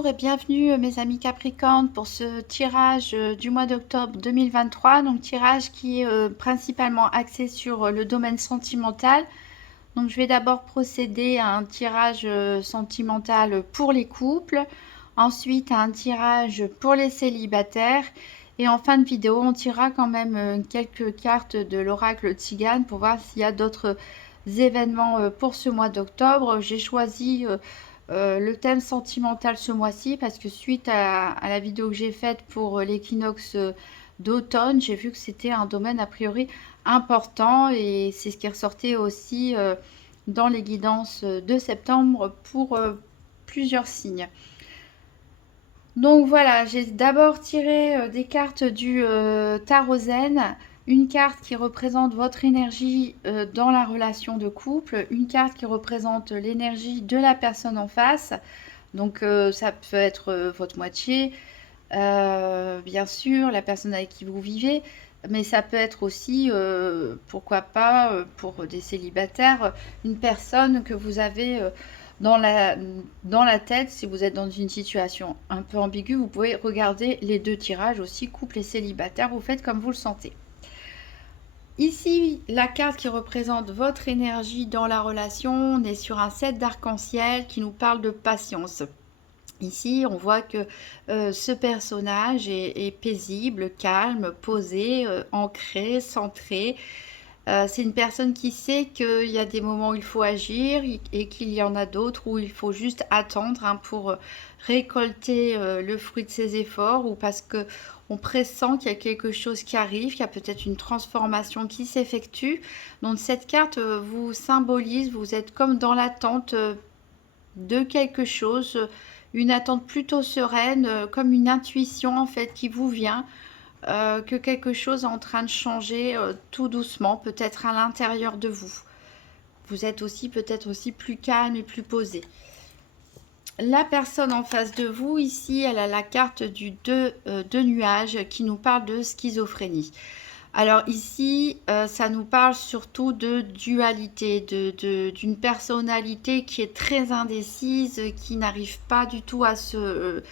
Bonjour et bienvenue mes amis Capricorne pour ce tirage du mois d'octobre 2023. Donc tirage qui est principalement axé sur le domaine sentimental. Donc je vais d'abord procéder à un tirage sentimental pour les couples, ensuite à un tirage pour les célibataires et en fin de vidéo on tirera quand même quelques cartes de l'oracle Tzigane pour voir s'il y a d'autres événements pour ce mois d'octobre. J'ai choisi le thème sentimental ce mois-ci parce que suite à la vidéo que j'ai faite pour l'équinoxe d'automne, j'ai vu que c'était un domaine a priori important et c'est ce qui ressortait aussi dans les guidances de septembre pour plusieurs signes. Donc voilà, j'ai d'abord tiré des cartes du tarot zen, une carte qui représente votre énergie dans la relation de couple, une carte qui représente l'énergie de la personne en face, donc ça peut être votre moitié, bien sûr, la personne avec qui vous vivez, mais ça peut être aussi, pourquoi pas, pour des célibataires, une personne que vous avez dans la tête. Si vous êtes dans une situation un peu ambiguë, vous pouvez regarder les deux tirages aussi, couple et célibataire, vous faites comme vous le sentez. Ici, la carte qui représente votre énergie dans la relation, on est sur un 7 d'arc-en-ciel qui nous parle de patience. Ici, on voit que ce personnage est paisible, calme, posé, ancré, centré. C'est une personne qui sait qu'il y a des moments où il faut agir et qu'il y en a d'autres où il faut juste attendre pour récolter le fruit de ses efforts ou parce que on pressent qu'il y a quelque chose qui arrive, qu'il y a peut-être une transformation qui s'effectue. Donc cette carte vous symbolise, vous êtes comme dans l'attente de quelque chose, une attente plutôt sereine, comme une intuition en fait qui vous vient, que quelque chose est en train de changer tout doucement, peut-être à l'intérieur de vous. Vous êtes aussi peut-être aussi plus calme et plus posé. La personne en face de vous, ici, elle a la carte du 2 de nuages qui nous parle de schizophrénie. Alors ici, ça nous parle surtout de dualité, d'une personnalité qui est très indécise, qui n'arrive pas du tout à se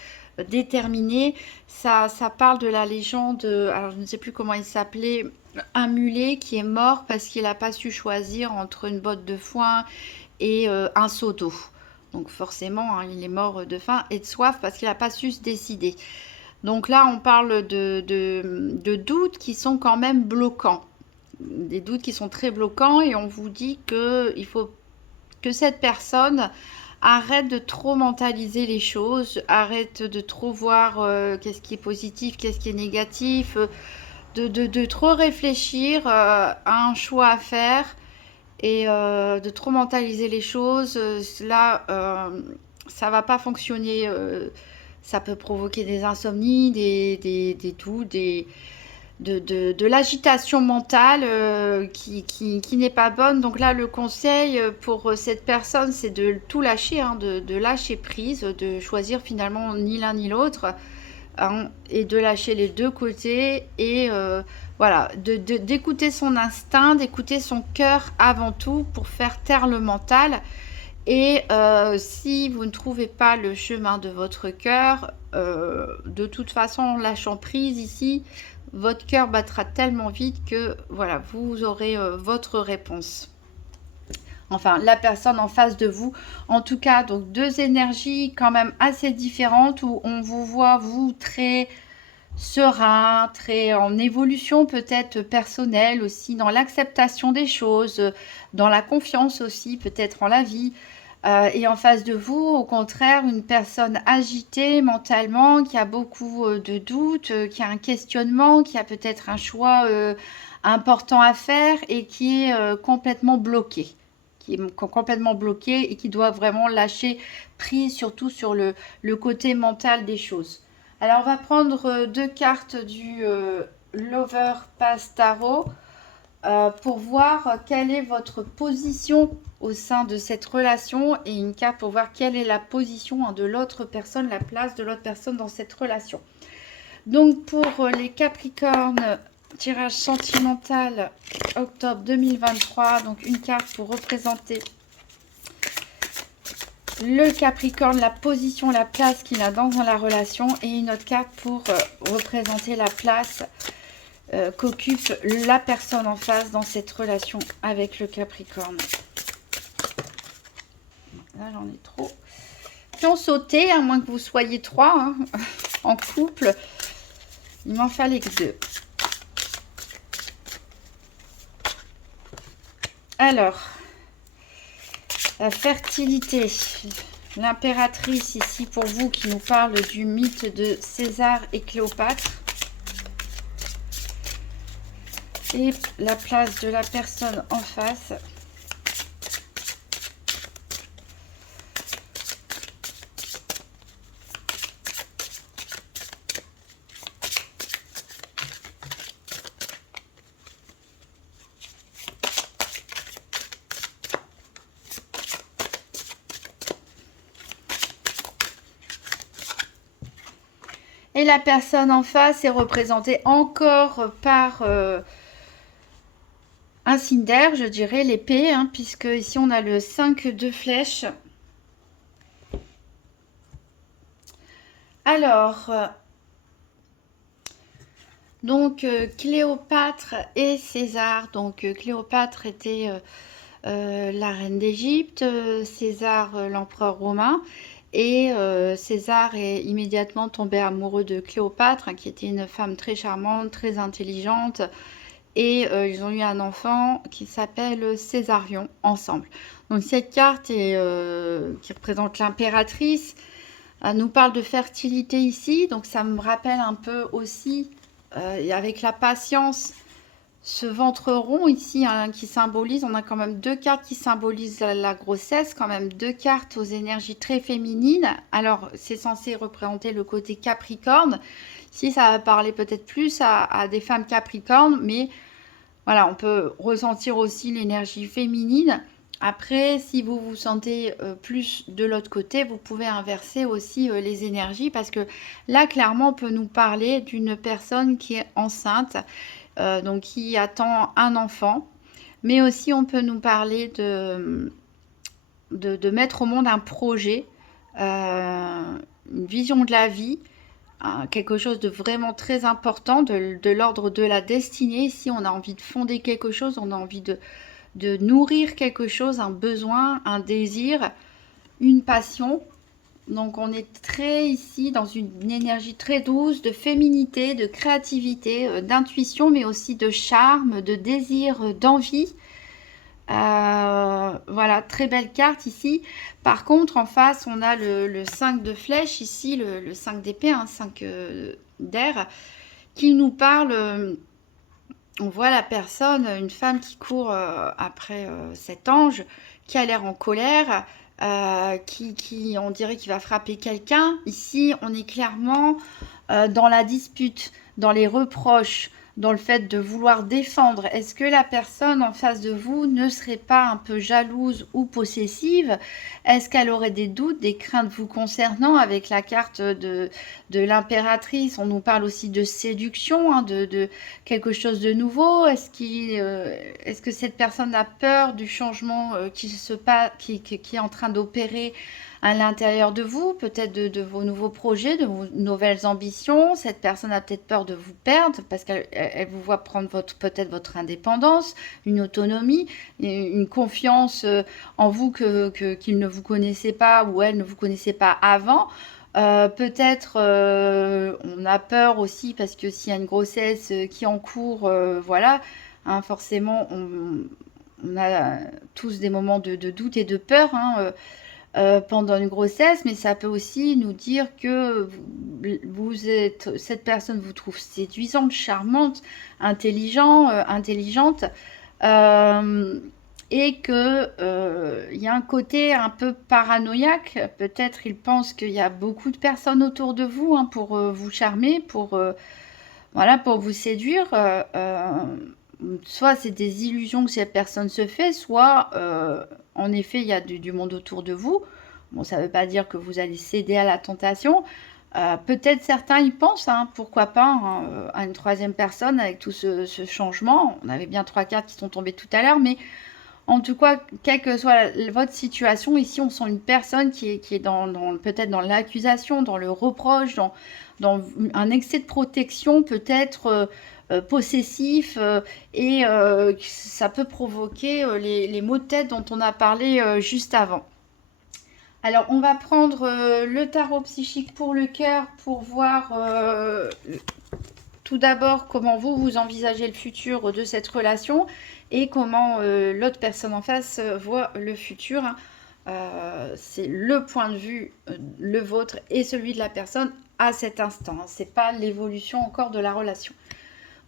déterminer. Ça parle de la légende, alors je ne sais plus comment il s'appelait, un mulet qui est mort parce qu'il n'a pas su choisir entre une botte de foin et un seau d'eau. Donc forcément, hein, il est mort de faim et de soif parce qu'il n'a pas su se décider. Donc là, on parle de doutes qui sont quand même bloquants. Des doutes qui sont très bloquants et on vous dit qu'il faut que cette personne arrête de trop mentaliser les choses, arrête de trop voir qu'est-ce qui est positif, qu'est-ce qui est négatif, de trop réfléchir à un choix à faire et de trop mentaliser les choses. Là, ça va pas fonctionner. Ça peut provoquer des insomnies, des doutes, de l'agitation mentale qui n'est pas bonne. Donc là, le conseil pour cette personne, c'est de tout lâcher, hein, de lâcher prise, de choisir finalement ni l'un ni l'autre, hein, et de lâcher les deux côtés et voilà, d'écouter son instinct, d'écouter son cœur avant tout pour faire taire le mental. Et si vous ne trouvez pas le chemin de votre cœur, de toute façon, en lâchant prise ici, votre cœur battra tellement vite que voilà, vous aurez votre réponse. Enfin, la personne en face de vous. En tout cas, donc deux énergies quand même assez différentes où on vous voit, vous, très serein, très en évolution peut-être personnelle aussi, dans l'acceptation des choses, dans la confiance aussi, peut-être en la vie. Et en face de vous, au contraire, une personne agitée mentalement, qui a beaucoup de doutes, qui a un questionnement, qui a peut-être un choix important à faire et qui est complètement bloqué. Qui est complètement bloqué et qui doit vraiment lâcher prise, surtout sur le côté mental des choses. Alors, on va prendre deux cartes du Lover Pass Tarot pour voir quelle est votre position au sein de cette relation et une carte pour voir quelle est la position de l'autre personne, la place de l'autre personne dans cette relation. Donc pour les Capricornes, tirage sentimental octobre 2023, donc une carte pour représenter le Capricorne, la position, la place qu'il a dans la relation, et une autre carte pour représenter la place qu'occupe la personne en face dans cette relation avec le Capricorne. Là, j'en ai trop. Qui ont sauté, à moins que vous soyez 3 hein, en couple. Il m'en fallait que 2. Alors, la fertilité. L'impératrice ici pour vous qui nous parle du mythe de César et Cléopâtre. Et la place de la personne en face. Et la personne en face est représentée encore par un signe d'air, je dirais l'épée, hein, puisque ici on a le 5 de flèches. Alors, donc Cléopâtre et César. Donc Cléopâtre était la reine d'Égypte, César l'empereur romain. Et César est immédiatement tombé amoureux de Cléopâtre, hein, qui était une femme très charmante, très intelligente. Et ils ont eu un enfant qui s'appelle Césarion ensemble. Donc cette carte qui représente l'impératrice nous parle de fertilité ici. Donc ça me rappelle un peu aussi, avec la patience, ce ventre rond ici hein, qui symbolise, on a quand même 2 cartes qui symbolisent la grossesse, quand même 2 cartes aux énergies très féminines. Alors c'est censé représenter le côté Capricorne. Si ça va parler peut-être plus à des femmes Capricornes, mais voilà, on peut ressentir aussi l'énergie féminine. Après, si vous vous sentez plus de l'autre côté, vous pouvez inverser aussi les énergies parce que là, clairement, on peut nous parler d'une personne qui est enceinte, donc qui attend un enfant. Mais aussi, on peut nous parler de mettre au monde un projet, une vision de la vie, quelque chose de vraiment très important, de l'ordre de la destinée. Ici, on a envie de fonder quelque chose, on a envie de nourrir quelque chose, un besoin, un désir, une passion. Donc on est très ici dans une énergie très douce, de féminité, de créativité, d'intuition, mais aussi de charme, de désir, d'envie. Voilà, très belle carte ici. Par contre, en face, on a le 5 de flèche, ici, le 5 d'épée, hein, 5 d'air, qui nous parle. On voit la personne, une femme qui court après cet ange, qui a l'air en colère, on dirait qu'il va frapper quelqu'un. Ici, on est clairement dans la dispute, dans les reproches, dans le fait de vouloir défendre. Est-ce que la personne en face de vous ne serait pas un peu jalouse ou possessive? Est-ce qu'elle aurait des doutes, des craintes vous concernant? Avec la carte de l'impératrice, on nous parle aussi de séduction, hein, de quelque chose de nouveau. Est-ce que cette personne a peur du changement qui est en train d'opérer à l'intérieur de vous, peut-être de vos nouveaux projets, de vos nouvelles ambitions? Cette personne a peut-être peur de vous perdre parce qu'elle vous voit prendre peut-être votre indépendance, une autonomie, une confiance en vous qu'il ne vous connaissait pas ou elle ne vous connaissait pas avant. Peut-être on a peur aussi parce que s'il y a une grossesse qui est en cours, voilà, hein, forcément on a tous des moments de doute et de peur, hein, pendant une grossesse, mais ça peut aussi nous dire que cette personne vous trouve séduisante, charmante, intelligente, et que il y a un côté un peu paranoïaque. Peut-être il pense qu'il y a beaucoup de personnes autour de vous hein, pour vous charmer, voilà, pour vous séduire. Soit c'est des illusions que cette personne se fait, soit en effet il y a du monde autour de vous. Bon, ça ne veut pas dire que vous allez céder à la tentation. Peut-être certains y pensent, hein, pourquoi pas, hein, à une troisième personne avec tout ce changement. On avait bien 3 cartes qui sont tombées tout à l'heure, mais En tout cas, quelle que soit votre situation, ici, on sent une personne qui est peut-être dans l'accusation, dans le reproche, dans un excès de protection, peut-être possessif, et ça peut provoquer les maux de tête dont on a parlé juste avant. Alors, on va prendre le tarot psychique pour le cœur pour voir tout d'abord comment vous envisagez le futur de cette relation et comment l'autre personne en face voit le futur. C'est le point de vue, le vôtre et celui de la personne à cet instant. C'est pas l'évolution encore de la relation.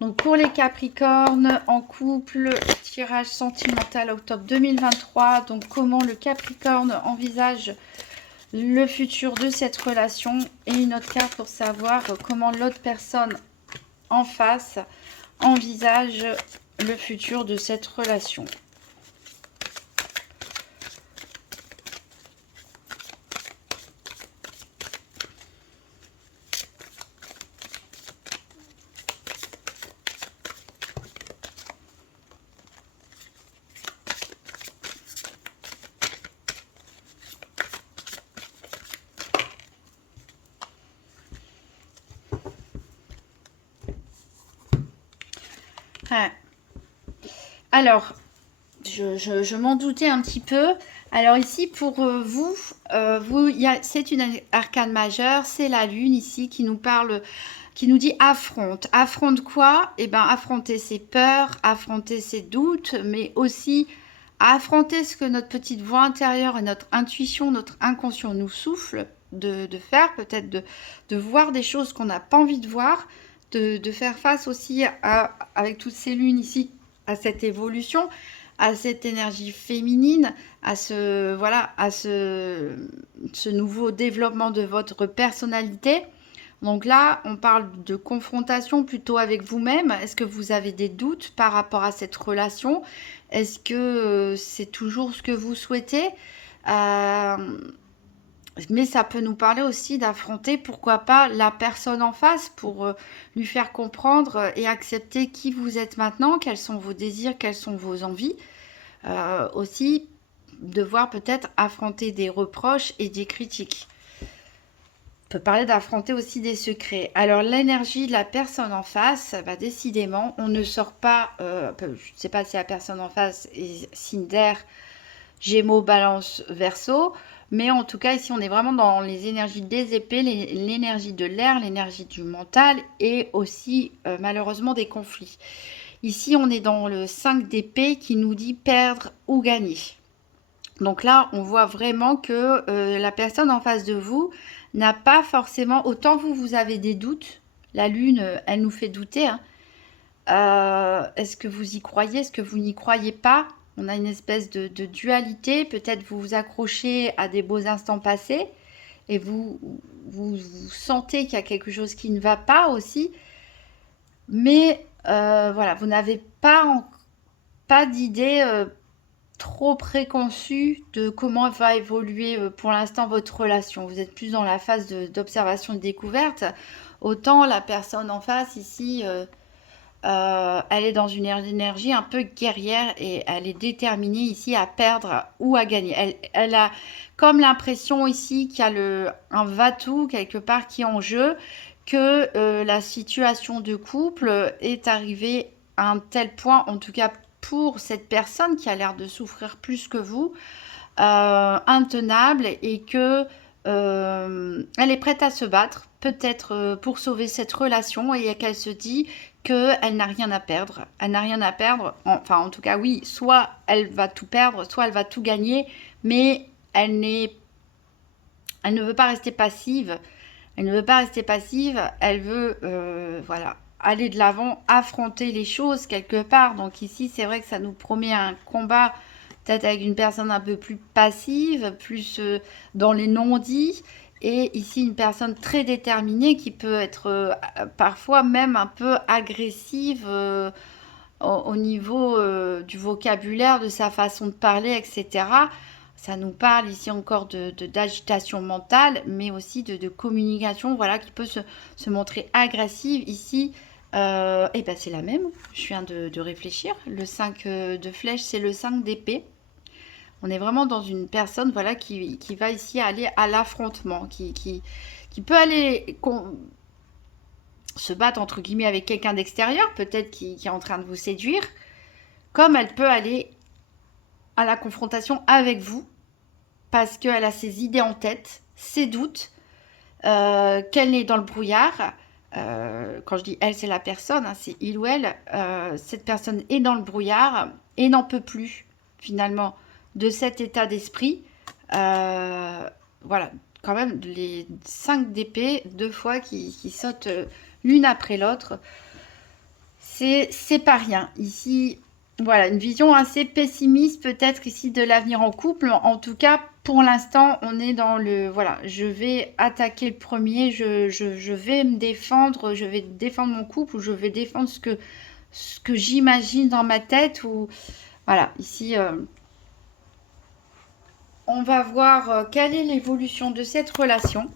Donc pour les Capricornes en couple, tirage sentimental octobre 2023. Donc comment le Capricorne envisage le futur de cette relation et une autre carte pour savoir comment l'autre personne en face envisage le futur de cette relation. Ouais. Alors, je m'en doutais un petit peu. Alors ici, pour vous, c'est une arcane majeure, c'est la lune ici qui nous parle, qui nous dit affronte. Affronte quoi? Eh bien, affronter ses peurs, affronter ses doutes, mais aussi affronter ce que notre petite voix intérieure et notre intuition, notre inconscient nous souffle de faire, peut-être de voir des choses qu'on n'a pas envie de voir, de faire face aussi avec toutes ces lunes ici, à cette évolution, à cette énergie féminine, à ce nouveau développement de votre personnalité. Donc là, on parle de confrontation plutôt avec vous-même. Est-ce que vous avez des doutes par rapport à cette relation? Est-ce que c'est toujours ce que vous souhaitez? Mais ça peut nous parler aussi d'affronter, pourquoi pas, la personne en face pour lui faire comprendre et accepter qui vous êtes maintenant, quels sont vos désirs, quelles sont vos envies. Aussi, devoir peut-être affronter des reproches et des critiques. On peut parler d'affronter aussi des secrets. Alors, l'énergie de la personne en face, bah, décidément, on ne sort pas, je ne sais pas si la personne en face est signe d'air, Gémeaux, Balance, Verseau, mais en tout cas, ici, on est vraiment dans les énergies des épées, l'énergie de l'air, l'énergie du mental et aussi, malheureusement, des conflits. Ici, on est dans le 5 d'épée qui nous dit perdre ou gagner. Donc là, on voit vraiment que la personne en face de vous n'a pas forcément... Autant vous avez des doutes. La lune, elle nous fait douter. Hein. Est-ce que vous y croyez? Est-ce que vous n'y croyez pas? On a une espèce de dualité. Peut-être vous vous accrochez à des beaux instants passés et vous sentez qu'il y a quelque chose qui ne va pas aussi. Mais voilà, vous n'avez pas d'idée trop préconçue de comment va évoluer pour l'instant votre relation. Vous êtes plus dans la phase d'observation et de découverte. Autant la personne en face ici, elle est dans une énergie un peu guerrière et elle est déterminée ici à perdre ou à gagner. Elle a comme l'impression ici qu'il y a un va-tout quelque part qui est en jeu, que la situation de couple est arrivée à un tel point, en tout cas pour cette personne qui a l'air de souffrir plus que vous, intenable et que elle est prête à se battre, peut-être pour sauver cette relation et qu'elle se dit qu'elle n'a rien à perdre. Elle n'a rien à perdre, enfin en tout cas oui, soit elle va tout perdre, soit elle va tout gagner, mais elle ne veut pas rester passive. Elle ne veut pas rester passive, elle veut voilà, aller de l'avant, affronter les choses quelque part. Donc ici, c'est vrai que ça nous promet un combat peut-être avec une personne un peu plus passive, plus dans les non-dits. Et ici, une personne très déterminée qui peut être parfois même un peu agressive au niveau du vocabulaire, de sa façon de parler, etc. Ça nous parle ici encore d'agitation mentale, mais aussi de communication, voilà, qui peut se montrer agressive ici Et ben c'est la même. Je viens de réfléchir. Le 5 de flèche, c'est le 5 d'épée. On est vraiment dans une personne voilà, qui va ici aller à l'affrontement, qui peut aller se battre entre guillemets avec quelqu'un d'extérieur, peut-être qui est en train de vous séduire, comme elle peut aller à la confrontation avec vous, parce qu'elle a ses idées en tête, ses doutes, qu'elle est dans le brouillard. Quand je dis elle, c'est la personne, hein, c'est il ou elle. Cette personne est dans le brouillard et n'en peut plus, finalement, de cet état d'esprit. Voilà, quand même, les 5 d'épée, 2 fois qui sautent l'une après l'autre. C'est pas rien. Ici, voilà, une vision assez pessimiste peut-être ici de l'avenir en couple. En tout cas, pour l'instant, on est dans le... Voilà, je vais attaquer le premier, je vais me défendre, je vais défendre mon couple ou je vais défendre ce que j'imagine dans ma tête. Ou voilà, ici, on va voir quelle est l'évolution de cette relation.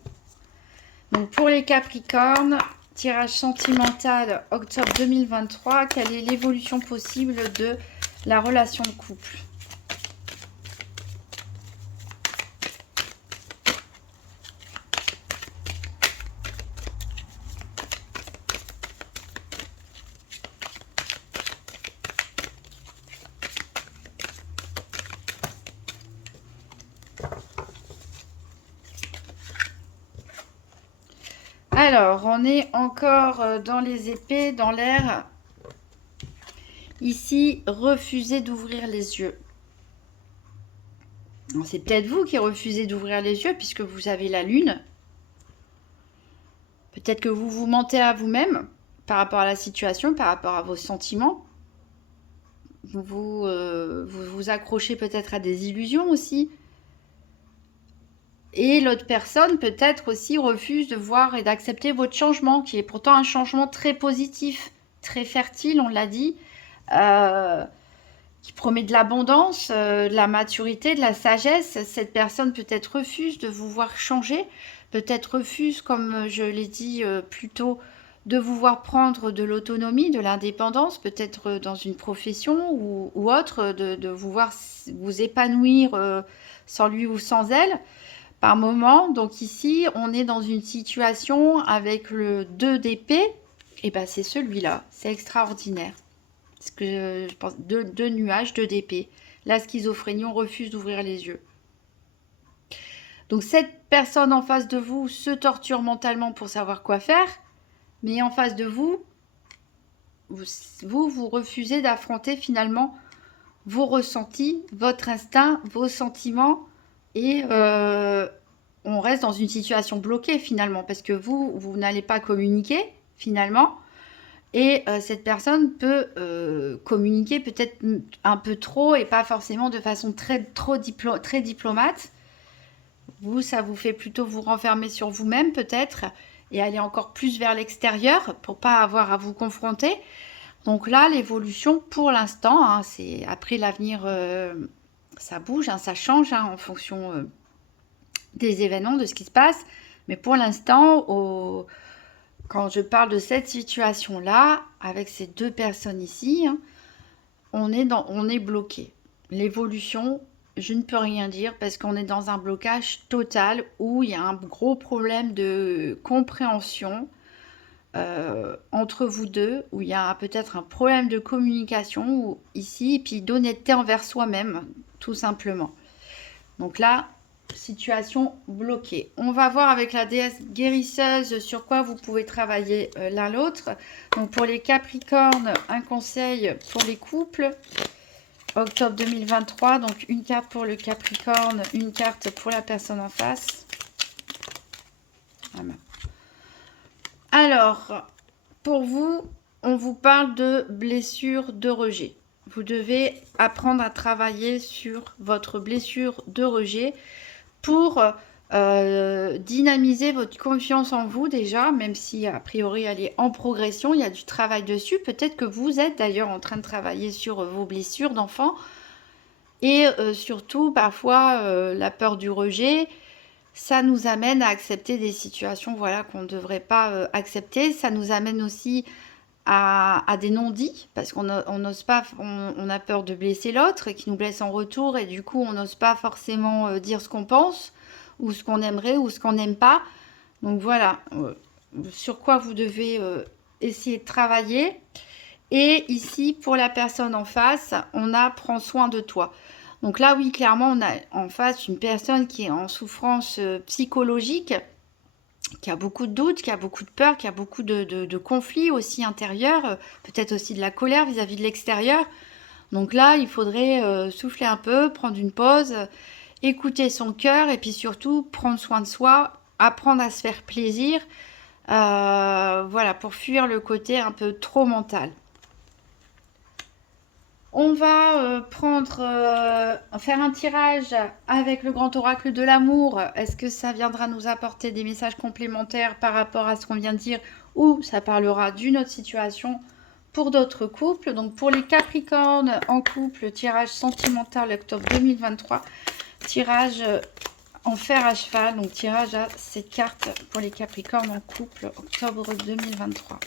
Donc pour les Capricornes, tirage sentimental octobre 2023, quelle est l'évolution possible de la relation de couple? Alors, on est encore dans les épées, dans l'air. Ici, refusez d'ouvrir les yeux. C'est peut-être vous qui refusez d'ouvrir les yeux puisque vous avez la lune. Peut-être que vous vous mentez à vous-même par rapport à la situation, par rapport à vos sentiments. Vous accrochez peut-être à des illusions aussi. Et l'autre personne peut-être aussi refuse de voir et d'accepter votre changement, qui est pourtant un changement très positif, très fertile, on l'a dit, qui promet de l'abondance, de la maturité, de la sagesse. Cette personne peut-être refuse de vous voir changer, peut-être refuse, comme je l'ai dit plus tôt, de vous voir prendre de l'autonomie, de l'indépendance, peut-être dans une profession ou autre, de vous voir vous épanouir sans lui ou sans elle par moment. Donc ici, on est dans une situation avec le 2 d'épée. Et ben c'est celui-là. C'est extraordinaire. Parce que je pense deux nuages, 2 d'épée. La schizophrénie, on refuse d'ouvrir les yeux. Donc cette personne en face de vous se torture mentalement pour savoir quoi faire. Mais en face de vous, vous refusez d'affronter finalement vos ressentis, votre instinct, vos sentiments. Et on reste dans une situation bloquée finalement, parce que vous n'allez pas communiquer finalement. Et cette personne peut communiquer peut-être un peu trop et pas forcément de façon très diplomate. Vous, ça vous fait plutôt vous renfermer sur vous-même peut-être et aller encore plus vers l'extérieur pour pas avoir à vous confronter. Donc là, l'évolution pour l'instant, hein, c'est après l'avenir, ça bouge, hein, ça change hein, en fonction des événements, de ce qui se passe. Mais pour l'instant, quand je parle de cette situation-là, avec ces 2 personnes ici, hein, on est bloqué. L'évolution, je ne peux rien dire parce qu'on est dans un blocage total où il y a un gros problème de compréhension entre vous deux, où il y a peut-être un problème de communication ici, et puis d'honnêteté envers soi-même, tout simplement. Donc là, situation bloquée. On va voir avec la déesse guérisseuse sur quoi vous pouvez travailler l'un l'autre. Donc pour les Capricornes, un conseil pour les couples. Octobre 2023, donc une carte pour le Capricorne, une carte pour la personne en face. Voilà. Alors, pour vous, on vous parle de blessure de rejet. Vous devez apprendre à travailler sur votre blessure de rejet pour dynamiser votre confiance en vous déjà, même si a priori elle est en progression, il y a du travail dessus. Peut-être que vous êtes d'ailleurs en train de travailler sur vos blessures d'enfant. Et surtout, parfois, la peur du rejet, ça nous amène à accepter des situations voilà, qu'on ne devrait pas accepter. Ça nous amène aussi à des non-dits, parce qu'on n'ose pas, on a peur de blesser l'autre et qui nous blesse en retour, et du coup on n'ose pas forcément dire ce qu'on pense, ou ce qu'on aimerait, ou ce qu'on n'aime pas. Donc voilà, sur quoi vous devez essayer de travailler. Et ici, pour la personne en face, on a prends soin de toi. Donc là, oui, clairement, on a en face une personne qui est en souffrance psychologique, qui a beaucoup de doutes, qui a beaucoup de peur, qui a beaucoup de conflits aussi intérieurs, peut-être aussi de la colère vis-à-vis de l'extérieur. Donc là, il faudrait souffler un peu, prendre une pause, écouter son cœur et puis surtout prendre soin de soi, apprendre à se faire plaisir, voilà, pour fuir le côté un peu trop mental. On va faire un tirage avec le grand oracle de l'amour. Est-ce que ça viendra nous apporter des messages complémentaires par rapport à ce qu'on vient de dire, ou ça parlera d'une autre situation pour d'autres couples? Donc pour les Capricornes en couple, tirage sentimental octobre 2023, tirage en fer à cheval, donc tirage à 7 cartes pour les Capricornes en couple octobre 2023.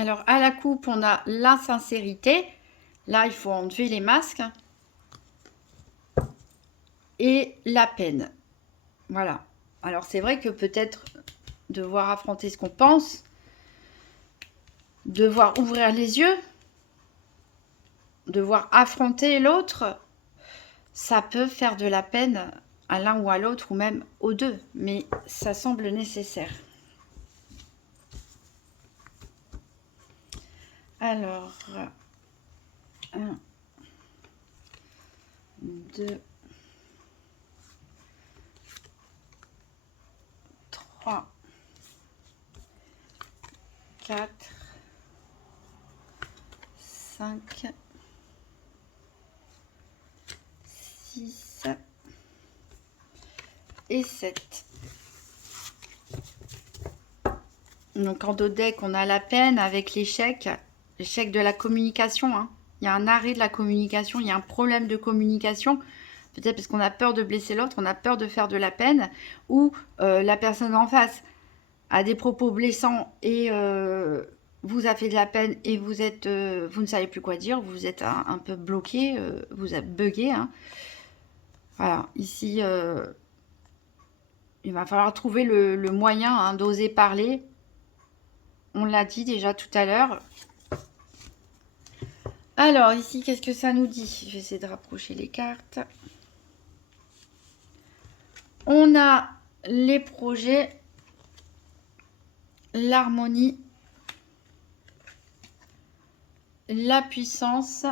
Alors, à la coupe, on a l'insincérité. Là, il faut enlever les masques. Et la peine. Voilà. Alors, c'est vrai que peut-être devoir affronter ce qu'on pense, devoir ouvrir les yeux, devoir affronter l'autre, ça peut faire de la peine à l'un ou à l'autre, ou même aux deux. Mais ça semble nécessaire. Alors, 1, 2, 3, 4, 5, 6 et 7. Donc en dos de deck, on a la peine avec l'échec de la communication. Hein. Il y a un arrêt de la communication, il y a un problème de communication. Peut-être parce qu'on a peur de blesser l'autre, on a peur de faire de la peine, ou la personne en face a des propos blessants et vous a fait de la peine et vous ne savez plus quoi dire, vous êtes un peu bloqué, vous êtes bugué. Hein. Voilà, ici, il va falloir trouver le moyen hein, d'oser parler. On l'a dit déjà tout à l'heure. Alors, ici, qu'est-ce que ça nous dit? Je vais essayer de rapprocher les cartes. On a les projets, l'harmonie, la puissance,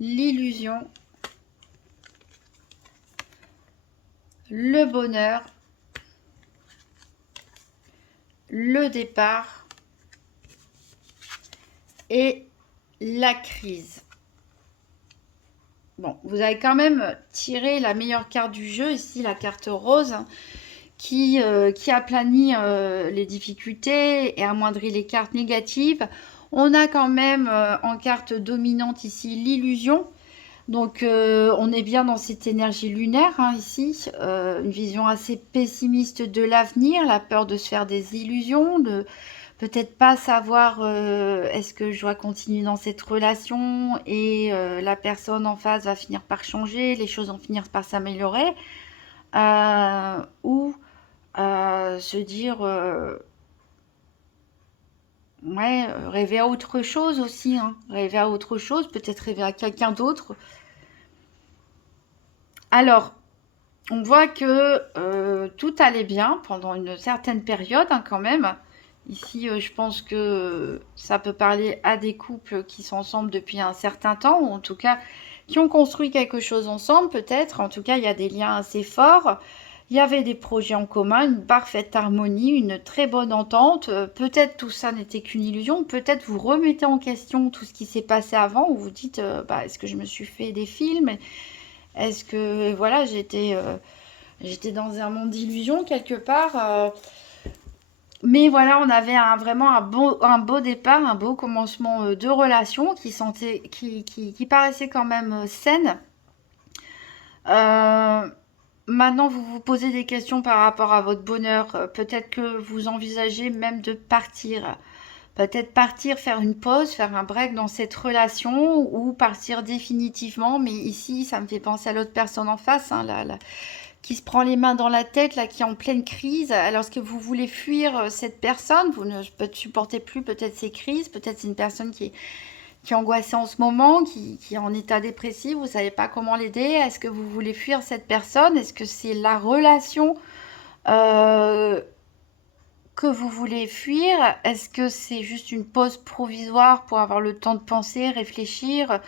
l'illusion, le bonheur, le départ et la crise. Bon, vous avez quand même tiré la meilleure carte du jeu, ici la carte rose, qui aplanit les difficultés et amoindrit les cartes négatives. On a quand même en carte dominante ici l'illusion. Donc on est bien dans cette énergie lunaire hein, ici, une vision assez pessimiste de l'avenir, la peur de se faire des illusions, de peut-être pas savoir est-ce que je dois continuer dans cette relation et la personne en face va finir par changer, les choses vont finir par s'améliorer, ou se dire ouais, rêver à autre chose aussi, hein, rêver à autre chose, peut-être rêver à quelqu'un d'autre. Alors, on voit que tout allait bien pendant une certaine période hein, quand même. Ici, je pense que ça peut parler à des couples qui sont ensemble depuis un certain temps, ou en tout cas qui ont construit quelque chose ensemble peut-être. En tout cas, il y a des liens assez forts. Il y avait des projets en commun, une parfaite harmonie, une très bonne entente. Peut-être tout ça n'était qu'une illusion. Peut-être vous remettez en question tout ce qui s'est passé avant, ou vous dites, bah, est-ce que je me suis fait des films? Est-ce que, voilà, j'étais dans un monde d'illusions quelque part Mais voilà, on avait vraiment un beau départ, un beau commencement de relation qui paraissait quand même saine. Euh, Maintenant, vous vous posez des questions par rapport à votre bonheur. Peut-être que vous envisagez même de partir. Peut-être partir, faire une pause, faire un break dans cette relation ou partir définitivement. Mais ici, ça me fait penser à l'autre personne en face, hein, qui se prend les mains dans la tête, là, qui est en pleine crise. Alors que vous voulez fuir cette personne, vous ne supportez plus peut-être ces crises, peut-être c'est une personne qui est angoissée en ce moment, qui est en état dépressif, vous ne savez pas comment l'aider. Est-ce que vous voulez fuir cette personne? Est-ce que c'est la relation euh, que vous voulez fuir? Est-ce que c'est juste une pause provisoire pour avoir le temps de penser, réfléchir,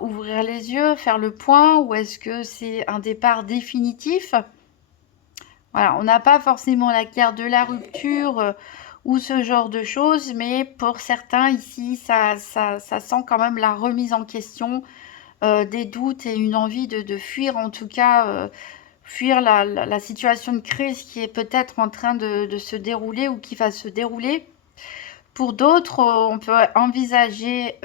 ouvrir les yeux, faire le point? Ou est-ce que c'est un départ définitif? Voilà, on n'a pas forcément la carte de la rupture ou ce genre de choses, mais pour certains ici, ça sent quand même la remise en question, des doutes et une envie de fuir, en tout cas, fuir la situation de crise qui est peut-être en train de se dérouler ou qui va se dérouler. Pour d'autres, on peut envisager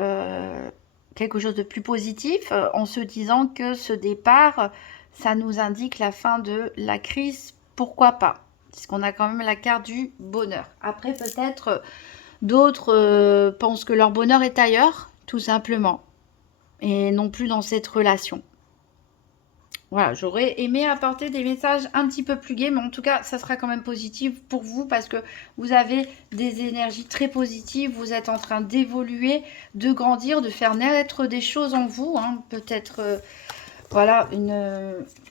quelque chose de plus positif en se disant que ce départ, ça nous indique la fin de la crise. Pourquoi pas? Puisqu'on a quand même la carte du bonheur. Après, peut-être d'autres pensent que leur bonheur est ailleurs, tout simplement, et non plus dans cette relation. Voilà, j'aurais aimé apporter des messages un petit peu plus gais, mais en tout cas, ça sera quand même positif pour vous parce que vous avez des énergies très positives, vous êtes en train d'évoluer, de grandir, de faire naître des choses en vous, hein. Peut-être, voilà,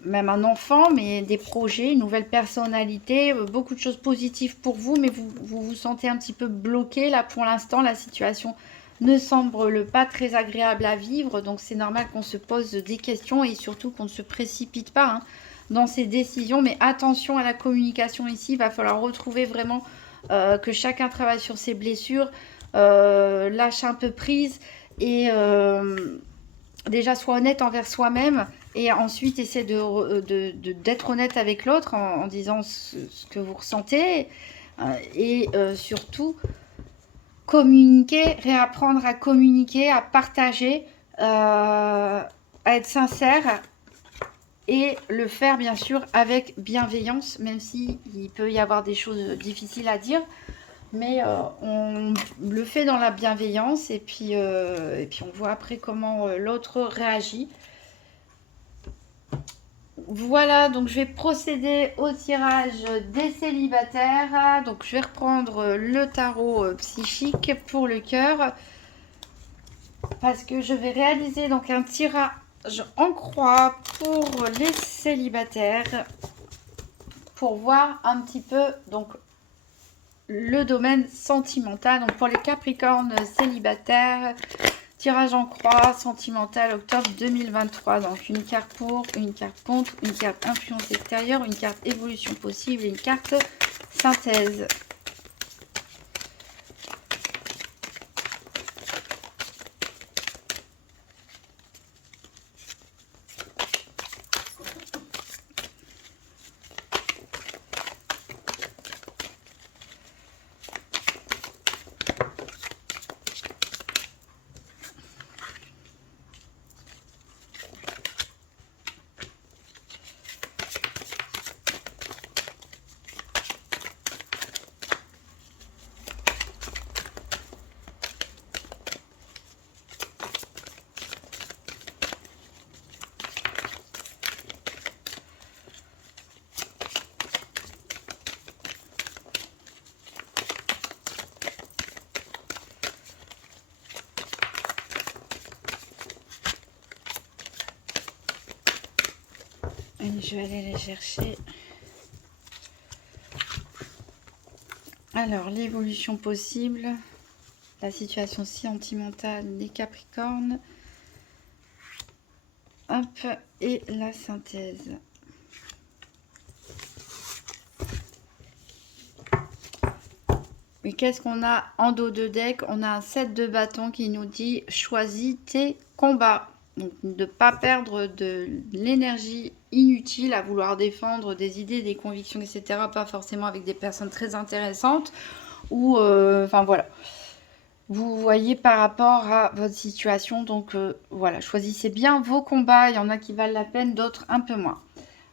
même un enfant, mais des projets, une nouvelle personnalité, beaucoup de choses positives pour vous, mais vous sentez un petit peu bloqué là pour l'instant, la situation ne semble pas très agréable à vivre, donc c'est normal qu'on se pose des questions et surtout qu'on ne se précipite pas, hein, dans ses décisions. Mais attention à la communication ici, il va falloir retrouver vraiment que chacun travaille sur ses blessures, lâche un peu prise et déjà soit honnête envers soi-même et ensuite essaie d'être honnête avec l'autre en disant ce que vous ressentez et surtout communiquer, réapprendre à communiquer, à partager, à être sincère et le faire bien sûr avec bienveillance, même si il peut y avoir des choses difficiles à dire, mais on le fait dans la bienveillance et puis on voit après comment l'autre réagit. Voilà, donc je vais procéder au tirage des célibataires. Donc je vais reprendre le tarot psychique pour le cœur parce que je vais réaliser donc un tirage en croix pour les célibataires pour voir un petit peu donc le domaine sentimental. Donc pour les Capricornes célibataires, tirage en croix sentimental octobre 2023. Donc une carte pour, une carte contre, une carte influence extérieure, une carte évolution possible et une carte synthèse. Et je vais aller les chercher. Alors, l'évolution possible, la situation sentimentale des Capricornes, hop, et la synthèse. Et qu'est-ce qu'on a en dos de deck? On a un 7 de bâton qui nous dit choisis tes combats. Donc, de ne pas perdre de l'énergie inutile à vouloir défendre des idées, des convictions, etc. Pas forcément avec des personnes très intéressantes. Ou, enfin voilà. Vous voyez par rapport à votre situation. Donc voilà, choisissez bien vos combats. Il y en a qui valent la peine, d'autres un peu moins.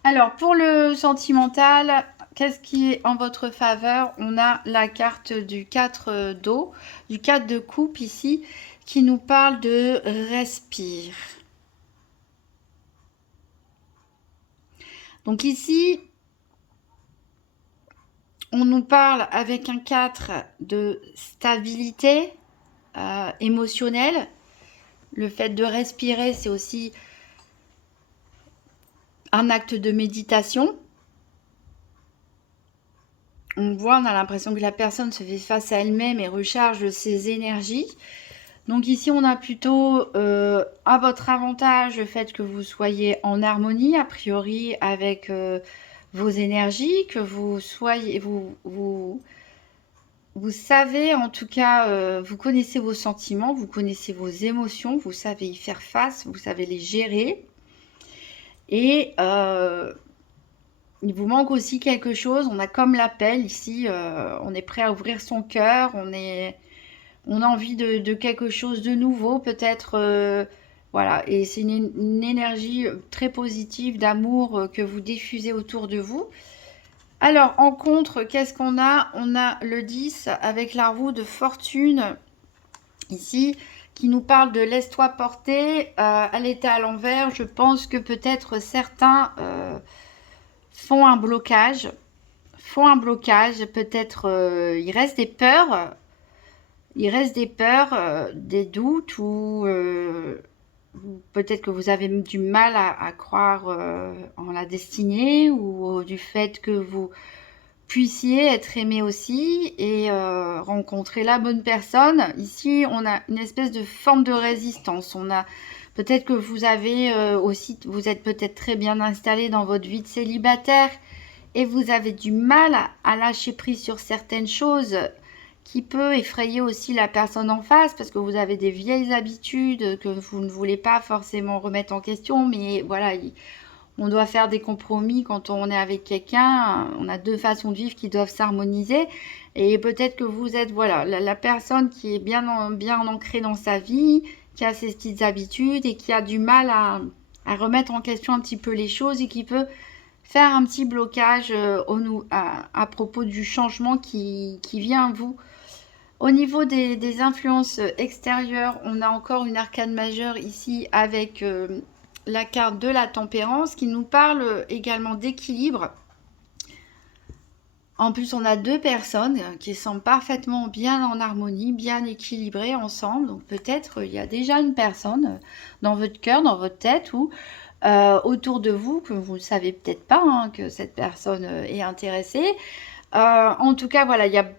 Alors, pour le sentimental, qu'est-ce qui est en votre faveur? On a la carte du 4 d'eau, du 4 de coupe ici, qui nous parle de respire. Donc ici, on nous parle avec un 4 de stabilité émotionnelle. Le fait de respirer, c'est aussi un acte de méditation. On voit, on a l'impression que la personne se fait face à elle-même et recharge ses énergies. Donc ici, on a plutôt à votre avantage le fait que vous soyez en harmonie, a priori, avec vos énergies, que vous soyez, vous savez, en tout cas, vous connaissez vos sentiments, vous connaissez vos émotions, vous savez y faire face, vous savez les gérer. Et il vous manque aussi quelque chose. On a comme l'appel ici, on est prêt à ouvrir son cœur, on a envie de quelque chose de nouveau, peut-être. Voilà, et c'est une énergie très positive, d'amour que vous diffusez autour de vous. Alors, en contre, qu'est-ce qu'on a? On a le 10 avec la roue de fortune, ici, qui nous parle de laisse-toi porter. Elle était à l'envers. Je pense que peut-être certains font un blocage. Peut-être il reste des peurs. Des doutes ou peut-être que vous avez du mal à croire en la destinée ou du fait que vous puissiez être aimé aussi et rencontrer la bonne personne. Ici, on a une espèce de forme de résistance. On a peut-être que vous avez aussi, vous êtes peut-être très bien installé dans votre vie de célibataire et vous avez du mal à lâcher prise sur certaines choses qui peut effrayer aussi la personne en face parce que vous avez des vieilles habitudes que vous ne voulez pas forcément remettre en question, mais voilà, on doit faire des compromis quand on est avec quelqu'un. On a deux façons de vivre qui doivent s'harmoniser et peut-être que vous êtes voilà la personne qui est bien ancrée dans sa vie, qui a ses petites habitudes et qui a du mal à remettre en question un petit peu les choses et qui peut faire un petit blocage à propos du changement qui vient à vous. Au niveau des influences extérieures, on a encore une arcane majeure ici avec la carte de la tempérance qui nous parle également d'équilibre. En plus, on a deux personnes qui semblent parfaitement bien en harmonie, bien équilibrées ensemble. Donc peut-être il y a déjà une personne dans votre cœur, dans votre tête ou autour de vous que vous ne savez peut-être pas hein, que cette personne est intéressée. En tout cas, voilà, il y a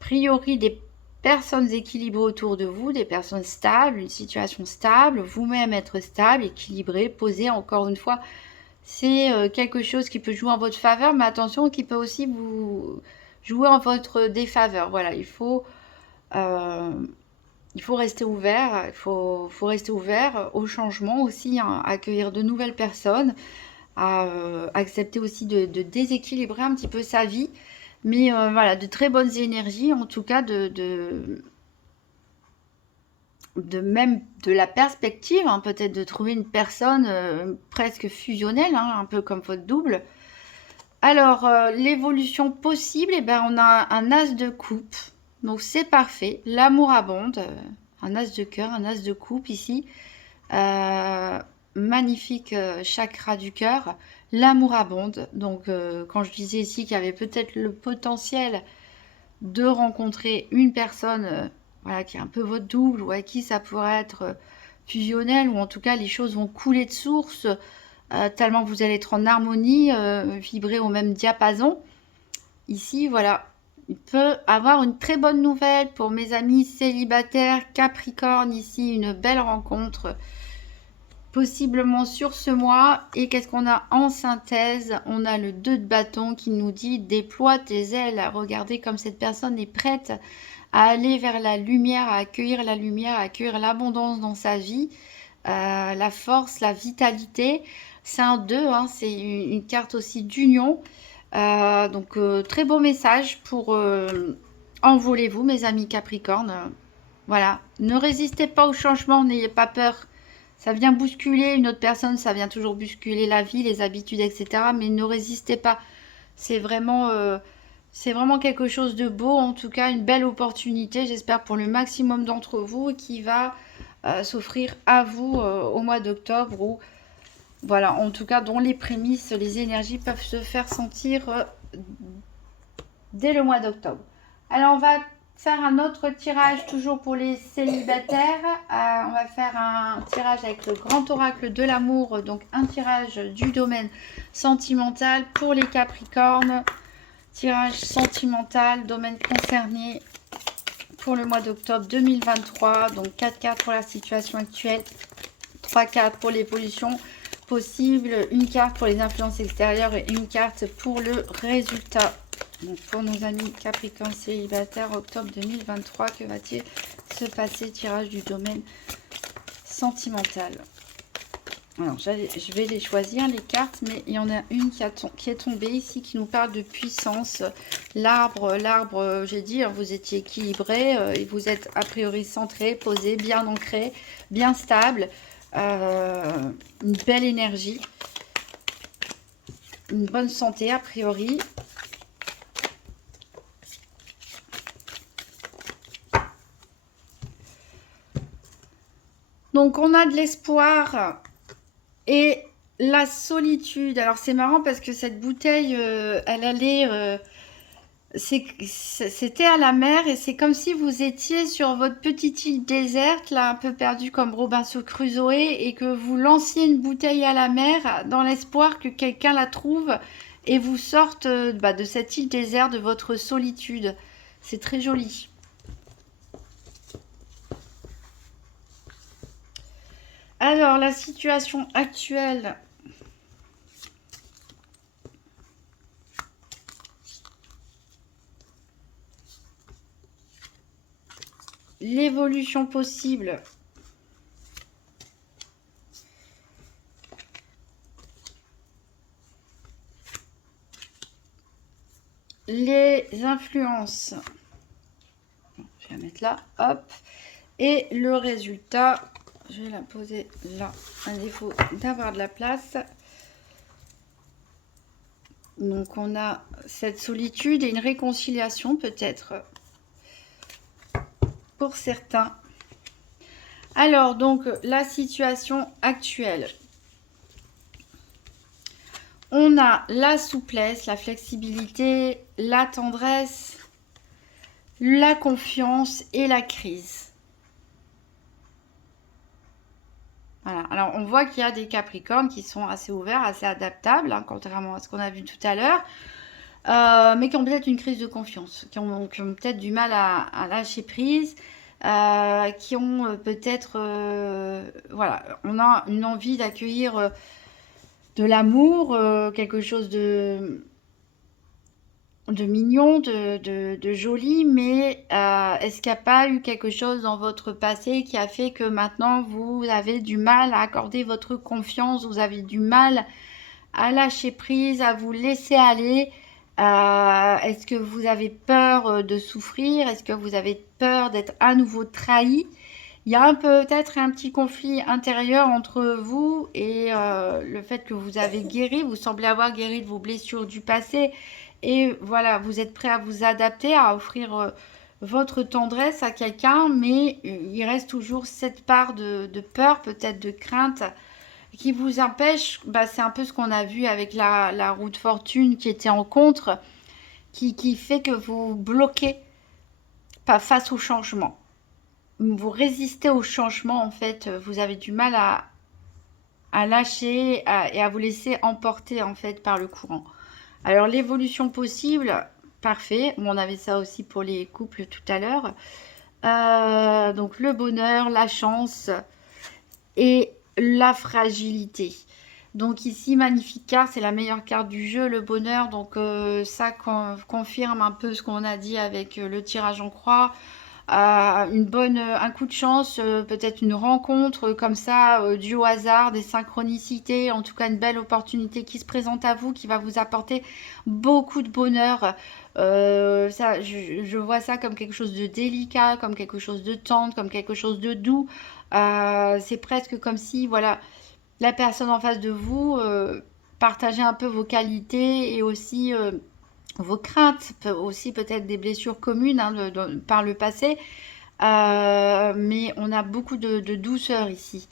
priori des personnes équilibrées autour de vous, des personnes stables, une situation stable, vous-même être stable, équilibré, posé, encore une fois, c'est quelque chose qui peut jouer en votre faveur, mais attention, qui peut aussi vous jouer en votre défaveur. Voilà, il faut rester ouvert, faut rester ouvert au changement aussi, hein, accueillir de nouvelles personnes, à accepter aussi de déséquilibrer un petit peu sa vie. Mais voilà, de très bonnes énergies, en tout cas même de la perspective, hein, peut-être de trouver une personne presque fusionnelle, hein, un peu comme votre double. Alors, l'évolution possible, eh ben, on a un as de coupe, donc c'est parfait. L'amour abonde, un as de cœur, un as de coupe ici. Magnifique chakra du cœur. L'amour abonde, donc quand je disais ici qu'il y avait peut-être le potentiel de rencontrer une personne voilà, qui est un peu votre double ou à qui ça pourrait être fusionnel ou en tout cas les choses vont couler de source tellement vous allez être en harmonie, vibrer au même diapason. Ici, voilà, il peut avoir une très bonne nouvelle pour mes amis célibataires, Capricorne, ici une belle rencontre possiblement sur ce mois. Et qu'est-ce qu'on a en synthèse? On a le 2 de bâton qui nous dit déploie tes ailes. Regardez comme cette personne est prête à aller vers la lumière, à accueillir la lumière, à accueillir l'abondance dans sa vie. la force, la vitalité. C'est un 2, hein, c'est une carte aussi d'union. Donc, très beau message pour envolez-vous, mes amis Capricorne. Voilà, ne résistez pas au changement, n'ayez pas peur. Ça vient bousculer une autre personne, ça vient toujours bousculer la vie, les habitudes, etc. Mais ne résistez pas. C'est vraiment quelque chose de beau, en tout cas une belle opportunité, j'espère pour le maximum d'entre vous, qui va s'offrir à vous au mois d'octobre. Ou voilà, en tout cas, dont les prémices, les énergies peuvent se faire sentir dès le mois d'octobre. Alors, on va faire un autre tirage, toujours pour les célibataires. On va faire un tirage avec le grand oracle de l'amour, donc un tirage du domaine sentimental pour les Capricornes. Tirage sentimental, domaine concerné pour le mois d'octobre 2023. Donc 4 cartes pour la situation actuelle, 3 cartes pour l'évolution possible, une carte pour les influences extérieures et une carte pour le résultat. Donc pour nos amis Capricorne célibataires, octobre 2023, que va-t-il se passer? Tirage du domaine sentimental. Alors, je vais les choisir, les cartes, mais il y en a une qui est tombée ici, qui nous parle de puissance. L'arbre, j'ai dit, vous étiez équilibré, et vous êtes a priori centré, posé, bien ancré, bien stable. Une belle énergie. Une bonne santé, a priori. Donc, on a de l'espoir et la solitude. Alors, c'est marrant parce que cette bouteille, elle allait... c'était à la mer et c'est comme si vous étiez sur votre petite île déserte, là, un peu perdue comme Robinson Crusoe, et que vous lanciez une bouteille à la mer dans l'espoir que quelqu'un la trouve et vous sorte de cette île déserte, de votre solitude. C'est très joli. Alors, la situation actuelle. L'évolution possible. Les influences. Je vais la mettre là. Hop. Et le résultat. Je vais la poser là, à défaut d'avoir de la place. Donc, on a cette solitude et une réconciliation peut-être pour certains. Alors, donc, la situation actuelle. On a la souplesse, la flexibilité, la tendresse, la confiance et la crise. Voilà. Alors, on voit qu'il y a des Capricornes qui sont assez ouverts, assez adaptables, hein, contrairement à ce qu'on a vu tout à l'heure, mais qui ont peut-être une crise de confiance, qui ont peut-être du mal à lâcher prise, qui ont peut-être... voilà, on a une envie d'accueillir de l'amour, quelque chose de mignon, de joli, mais est-ce qu'il n'y a pas eu quelque chose dans votre passé qui a fait que maintenant vous avez du mal à accorder votre confiance, vous avez du mal à lâcher prise, à vous laisser aller? Est-ce que vous avez peur de souffrir? Est-ce que vous avez peur d'être à nouveau trahi? Il y a peut-être un petit conflit intérieur entre vous et le fait que vous avez guéri, vous semblez avoir guéri de vos blessures du passé. Et voilà, vous êtes prêt à vous adapter, à offrir votre tendresse à quelqu'un, mais il reste toujours cette part de peur, peut-être de crainte, qui vous empêche. C'est un peu ce qu'on a vu avec la roue de fortune qui était en contre, qui fait que vous bloquez pas face au changement. Vous résistez au changement, en fait. Vous avez du mal à lâcher et à vous laisser emporter, en fait, par le courant. Alors, l'évolution possible, parfait. On avait ça aussi pour les couples tout à l'heure. Donc, le bonheur, la chance et la fragilité. Donc, ici, magnifique carte, c'est la meilleure carte du jeu, le bonheur. Donc, ça confirme un peu ce qu'on a dit avec le tirage en croix. un coup de chance, peut-être une rencontre comme ça, due au hasard, des synchronicités, en tout cas une belle opportunité qui se présente à vous, qui va vous apporter beaucoup de bonheur. Ça, je vois ça comme quelque chose de délicat, comme quelque chose de tendre, comme quelque chose de doux. C'est presque comme si, voilà, la personne en face de vous partageait un peu vos qualités et aussi vos craintes, aussi peut-être des blessures communes hein, par le passé. Mais on a beaucoup de douceur ici.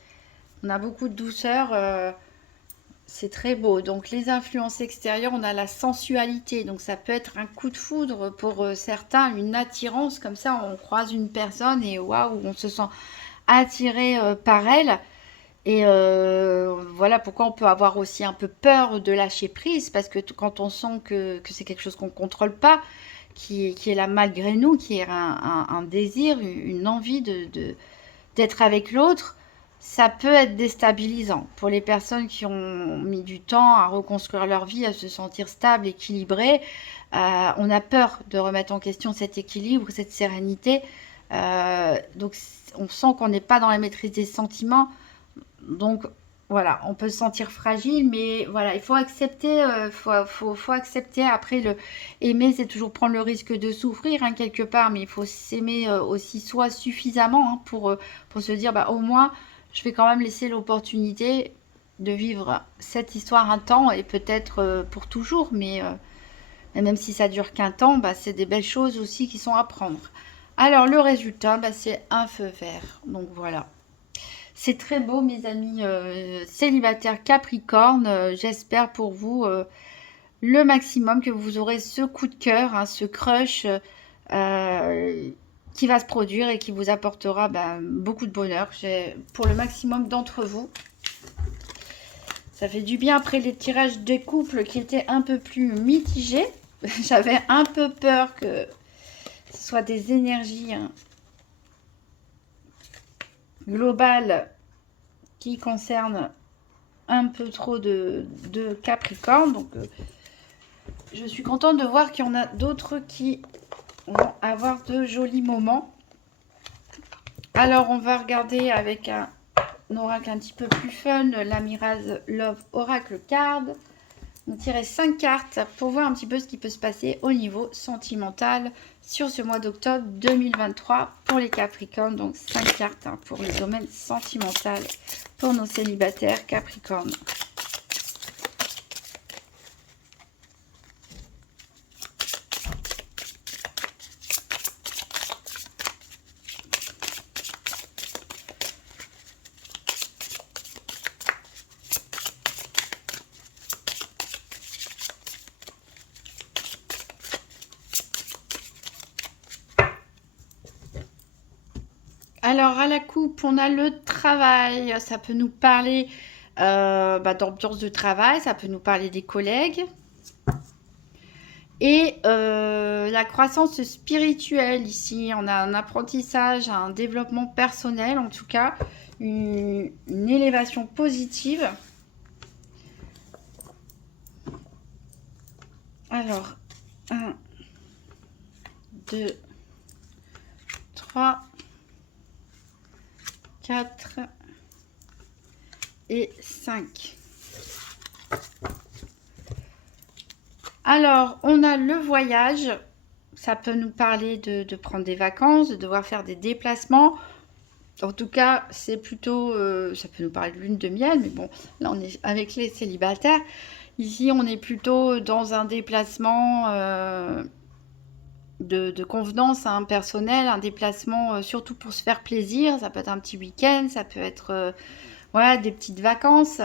On a beaucoup de douceur. C'est très beau. Donc les influences extérieures, on a la sensualité. Donc ça peut être un coup de foudre pour certains, une attirance comme ça. On croise une personne et waouh, on se sent attiré par elle. Et voilà pourquoi on peut avoir aussi un peu peur de lâcher prise, parce que quand on sent que c'est quelque chose qu'on ne contrôle pas, qui est là malgré nous, qui est un désir, une envie d'être avec l'autre, ça peut être déstabilisant pour les personnes qui ont mis du temps à reconstruire leur vie, à se sentir stable, équilibrées. On a peur de remettre en question cet équilibre, cette sérénité. Donc on sent qu'on n'est pas dans la maîtrise des sentiments. Donc voilà, on peut se sentir fragile, mais voilà, il faut accepter, faut accepter. Après, aimer, c'est toujours prendre le risque de souffrir hein, quelque part, mais il faut s'aimer aussi soi suffisamment hein, pour se dire, bah, au moins, je vais quand même laisser l'opportunité de vivre cette histoire un temps et peut-être pour toujours, mais même si ça dure qu'un temps, bah, c'est des belles choses aussi qui sont à prendre. Alors, le résultat, bah, c'est un feu vert. Donc voilà. C'est très beau, mes amis célibataires Capricorne. J'espère pour vous le maximum que vous aurez ce coup de cœur, hein, ce crush qui va se produire et qui vous apportera beaucoup de bonheur. Pour le maximum d'entre vous. Ça fait du bien après les tirages des couples qui étaient un peu plus mitigés. J'avais un peu peur que ce soit des énergies hein, globales qui concernent un peu trop de Capricorne. Donc, je suis contente de voir qu'il y en a d'autres qui vont avoir de jolis moments. Alors, on va regarder avec un oracle un petit peu plus fun, l'Amiral Love Oracle Card. On tirait 5 cartes pour voir un petit peu ce qui peut se passer au niveau sentimental sur ce mois d'octobre 2023 pour les Capricornes. Donc 5 cartes hein, pour le domaine sentimental pour nos célibataires Capricornes. Alors, à la coupe, on a le travail. Ça peut nous parler d'ambiance de travail, ça peut nous parler des collègues. Et la croissance spirituelle, ici, on a un apprentissage, un développement personnel, en tout cas, une élévation positive. Alors, 1, 2, 3, 4 et 5. Alors, on a le voyage. Ça peut nous parler de prendre des vacances, de devoir faire des déplacements. En tout cas, c'est plutôt... ça peut nous parler de lune de miel, mais bon, là, on est avec les célibataires. Ici, on est plutôt dans un déplacement de convenance hein, personnelle, un déplacement surtout pour se faire plaisir. Ça peut être un petit week-end, ça peut être voilà, des petites vacances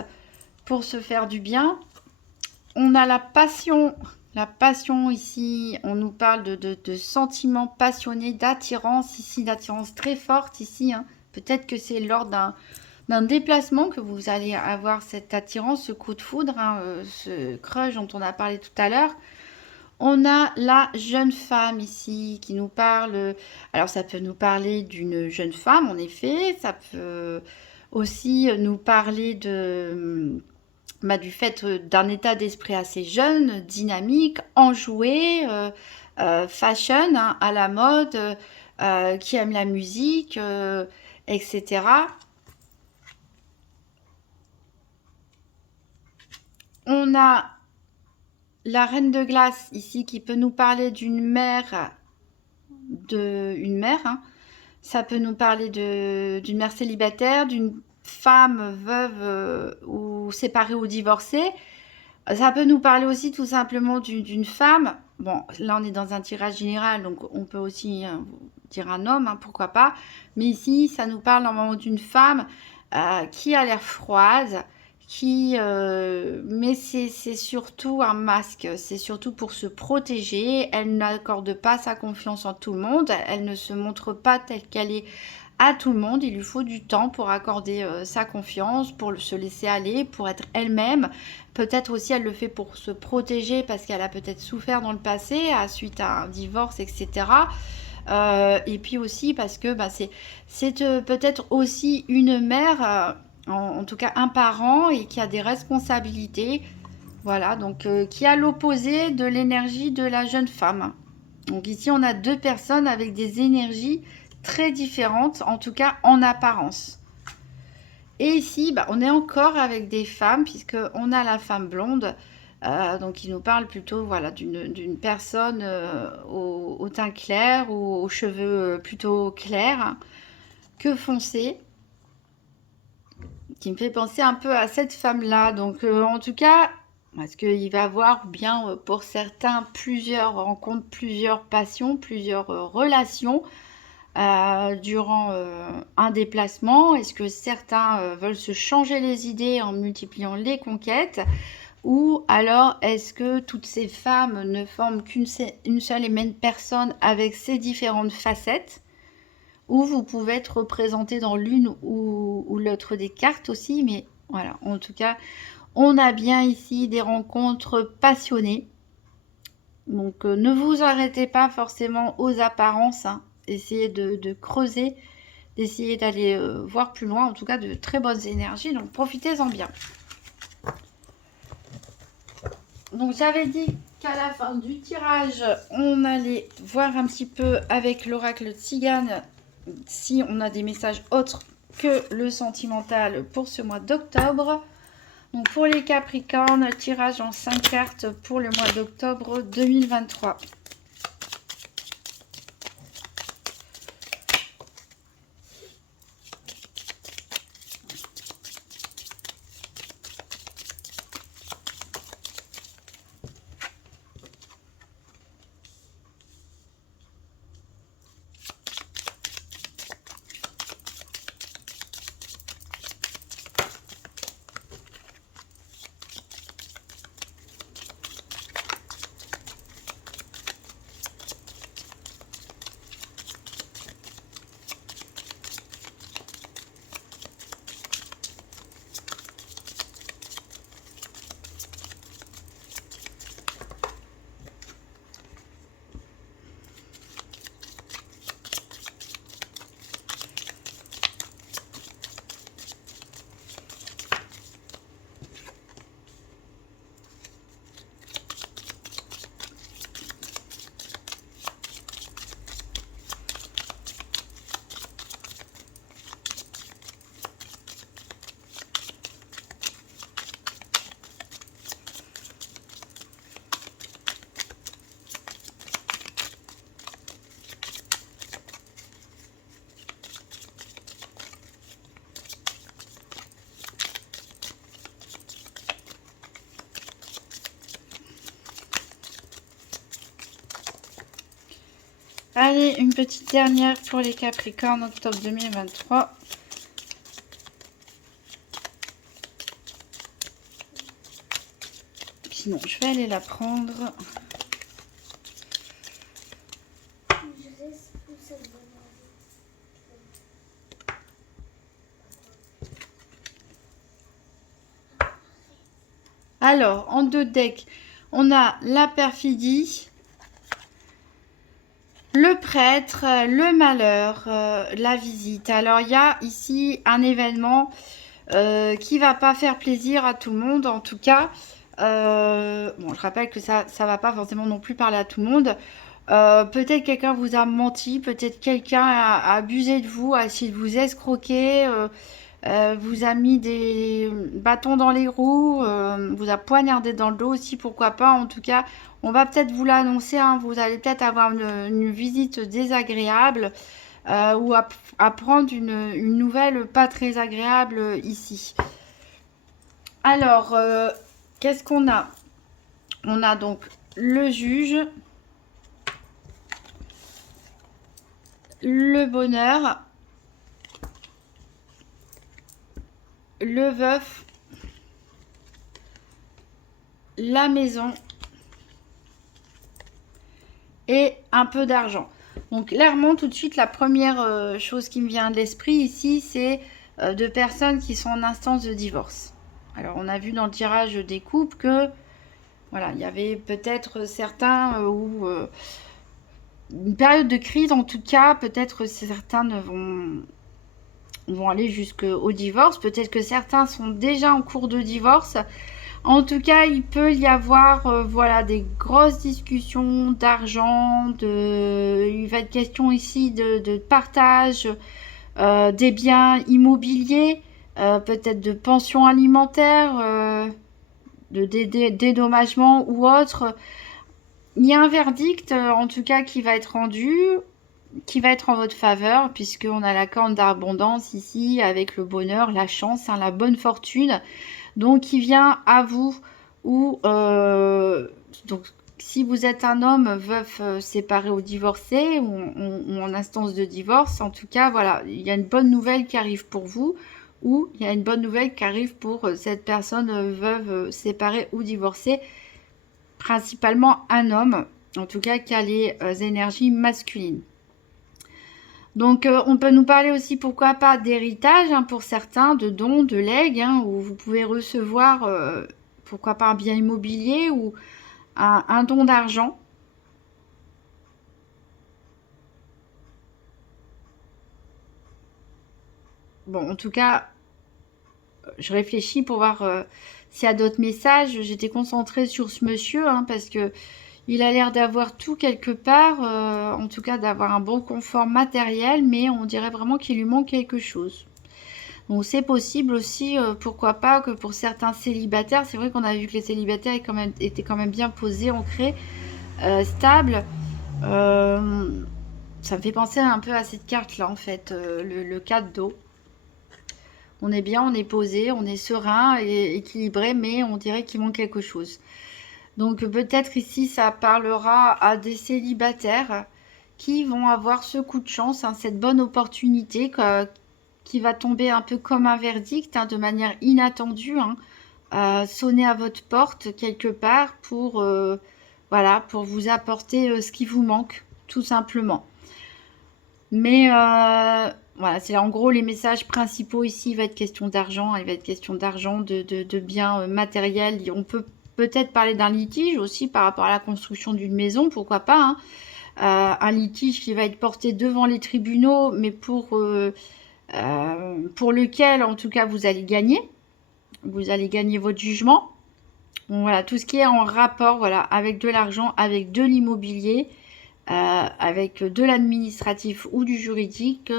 pour se faire du bien. On a la passion. La passion ici, on nous parle de sentiments passionnés, d'attirance ici, d'attirance très forte ici. Hein. Peut-être que c'est lors d'un déplacement que vous allez avoir cette attirance, ce coup de foudre, hein, ce crush dont on a parlé tout à l'heure. On a la jeune femme ici qui nous parle. Alors ça peut nous parler d'une jeune femme en effet, ça peut aussi nous parler du fait d'un état d'esprit assez jeune, dynamique, enjoué, fashion, hein, à la mode. qui aime la musique, etc. On a la reine de glace ici qui peut nous parler d'une mère, hein. Ça peut nous parler d'une mère célibataire, d'une femme veuve ou séparée ou divorcée. Ça peut nous parler aussi tout simplement d'une femme. Bon, là on est dans un tirage général, donc on peut aussi dire un homme, hein, pourquoi pas. Mais ici, ça nous parle normalement d'une femme qui a l'air froide, mais c'est surtout un masque, c'est surtout pour se protéger. Elle n'accorde pas sa confiance en tout le monde, elle ne se montre pas telle qu'elle est à tout le monde. Il lui faut du temps pour accorder sa confiance, pour se laisser aller, pour être elle-même. Peut-être aussi elle le fait pour se protéger parce qu'elle a peut-être souffert dans le passé suite à un divorce, etc. Et puis aussi parce que c'est peut-être aussi une mère, en tout cas un parent, et qui a des responsabilités. Voilà, donc qui a l'opposé de l'énergie de la jeune femme. Donc ici, on a deux personnes avec des énergies très différentes, en tout cas en apparence. Et ici, on est encore avec des femmes, puisqu'on a la femme blonde, donc qui nous parle plutôt voilà, d'une personne au teint clair ou aux cheveux plutôt clairs, hein, que foncés, qui me fait penser un peu à cette femme-là. Donc en tout cas, est-ce qu'il va avoir bien pour certains plusieurs rencontres, plusieurs passions, plusieurs relations durant un déplacement? Est-ce que certains veulent se changer les idées en multipliant les conquêtes? Ou alors est-ce que toutes ces femmes ne forment une seule et même personne avec ses différentes facettes? Ou vous pouvez être représenté dans l'une ou l'autre des cartes aussi, mais voilà, en tout cas, on a bien ici des rencontres passionnées. Donc ne vous arrêtez pas forcément aux apparences, hein. Essayez de creuser, d'essayer d'aller voir plus loin, en tout cas de très bonnes énergies, donc profitez-en bien. Donc j'avais dit qu'à la fin du tirage, on allait voir un petit peu avec l'oracle Tzigane si on a des messages autres que le sentimental pour ce mois d'octobre. Donc pour les Capricornes, tirage en 5 cartes pour le mois d'octobre 2023. Allez, une petite dernière pour les Capricornes, octobre 2023. Sinon, je vais aller la prendre. Alors, en deux decks, on a la perfidie, le prêtre, le malheur, la visite. Alors, il y a ici un événement qui va pas faire plaisir à tout le monde, en tout cas. Bon, je rappelle que ça va pas forcément non plus parler à tout le monde. Peut-être quelqu'un vous a menti, peut-être quelqu'un a abusé de vous, a essayé de vous escroquer, vous a mis des bâtons dans les roues, vous a poignardé dans le dos aussi, pourquoi pas. En tout cas, on va peut-être vous l'annoncer, hein, vous allez peut-être avoir une visite désagréable ou apprendre une nouvelle pas très agréable ici. Alors, qu'est-ce qu'on a? On a donc le juge, le bonheur, le veuf, la maison et un peu d'argent. Donc clairement, tout de suite, la première chose qui me vient de l'esprit ici, c'est de personnes qui sont en instance de divorce. Alors, on a vu dans le tirage des couples que, voilà, il y avait peut-être certains où une période de crise, en tout cas, peut-être certains vont aller jusqu'au divorce. Peut-être que certains sont déjà en cours de divorce. En tout cas, il peut y avoir voilà, des grosses discussions d'argent, il va être question ici de partage des biens immobiliers, peut-être de pensions alimentaires, de dédommagement ou autre. Il y a un verdict, en tout cas, qui va être rendu, qui va être en votre faveur, puisqu'on a la corne d'abondance ici, avec le bonheur, la chance, hein, la bonne fortune. Donc, qui vient à vous, ou donc, si vous êtes un homme veuf, séparé ou divorcé, ou en instance de divorce, en tout cas, voilà, il y a une bonne nouvelle qui arrive pour vous, ou il y a une bonne nouvelle qui arrive pour cette personne veuve, séparée ou divorcée, principalement un homme, en tout cas qui a les énergies masculines. Donc on peut nous parler aussi, pourquoi pas, d'héritage, hein, pour certains, de dons, de legs, hein, où vous pouvez recevoir, pourquoi pas, un bien immobilier ou un don d'argent. Bon, en tout cas, je réfléchis pour voir s'il y a d'autres messages. J'étais concentrée sur ce monsieur, hein, parce que il a l'air d'avoir tout quelque part, en tout cas d'avoir un bon confort matériel, mais on dirait vraiment qu'il lui manque quelque chose. Donc c'est possible aussi, pourquoi pas, que pour certains célibataires, c'est vrai qu'on a vu que les célibataires étaient quand même bien posés, ancrés, stables. Euh, Ça me fait penser un peu à cette carte-là, en fait, le 4 d'eau. On est bien, on est posé, on est serein et équilibré, mais on dirait qu'il manque quelque chose. Donc peut-être ici, ça parlera à des célibataires qui vont avoir ce coup de chance, hein, cette bonne opportunité qui va tomber un peu comme un verdict, hein, de manière inattendue, hein, sonner à votre porte quelque part pour, voilà, pour vous apporter ce qui vous manque, tout simplement. Mais voilà, c'est en gros les messages principaux ici. Il va être question d'argent, il va être question d'argent, de biens matériels. On peut peut-être parler d'un litige aussi par rapport à la construction d'une maison, pourquoi pas, hein. Un litige qui va être porté devant les tribunaux, mais pour lequel, en tout cas, vous allez gagner. Vous allez gagner votre jugement. Donc, voilà, tout ce qui est en rapport, voilà, avec de l'argent, avec de l'immobilier, avec de l'administratif ou du juridique,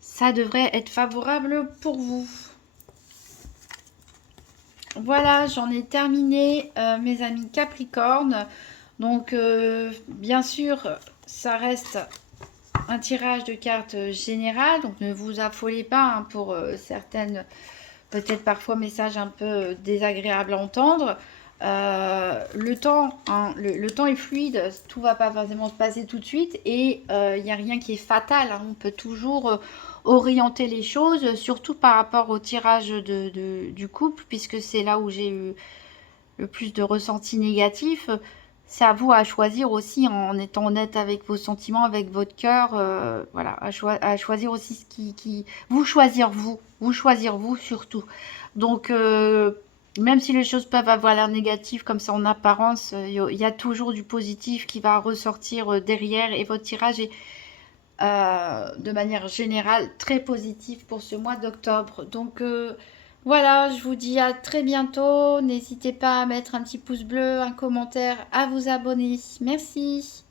ça devrait être favorable pour vous. Voilà, j'en ai terminé, mes amis Capricorne. Donc, bien sûr, ça reste un tirage de cartes général, donc ne vous affolez pas, hein, pour certaines, peut-être parfois messages un peu désagréables à entendre. Le temps, hein, le temps est fluide, tout va pas forcément se passer tout de suite et il n'y a rien qui est fatal, hein. On peut toujours orienter les choses, surtout par rapport au tirage du couple, puisque c'est là où j'ai eu le plus de ressentis négatifs. C'est à vous à choisir aussi, en étant honnête avec vos sentiments, avec votre cœur, voilà, à choisir aussi ce vous choisir vous surtout. Donc, même si les choses peuvent avoir l'air négatives comme ça en apparence, il y a toujours du positif qui va ressortir derrière, et votre tirage est de manière générale très positif pour ce mois d'octobre. Donc voilà, je vous dis à très bientôt. N'hésitez pas à mettre un petit pouce bleu, un commentaire, à vous abonner. Merci.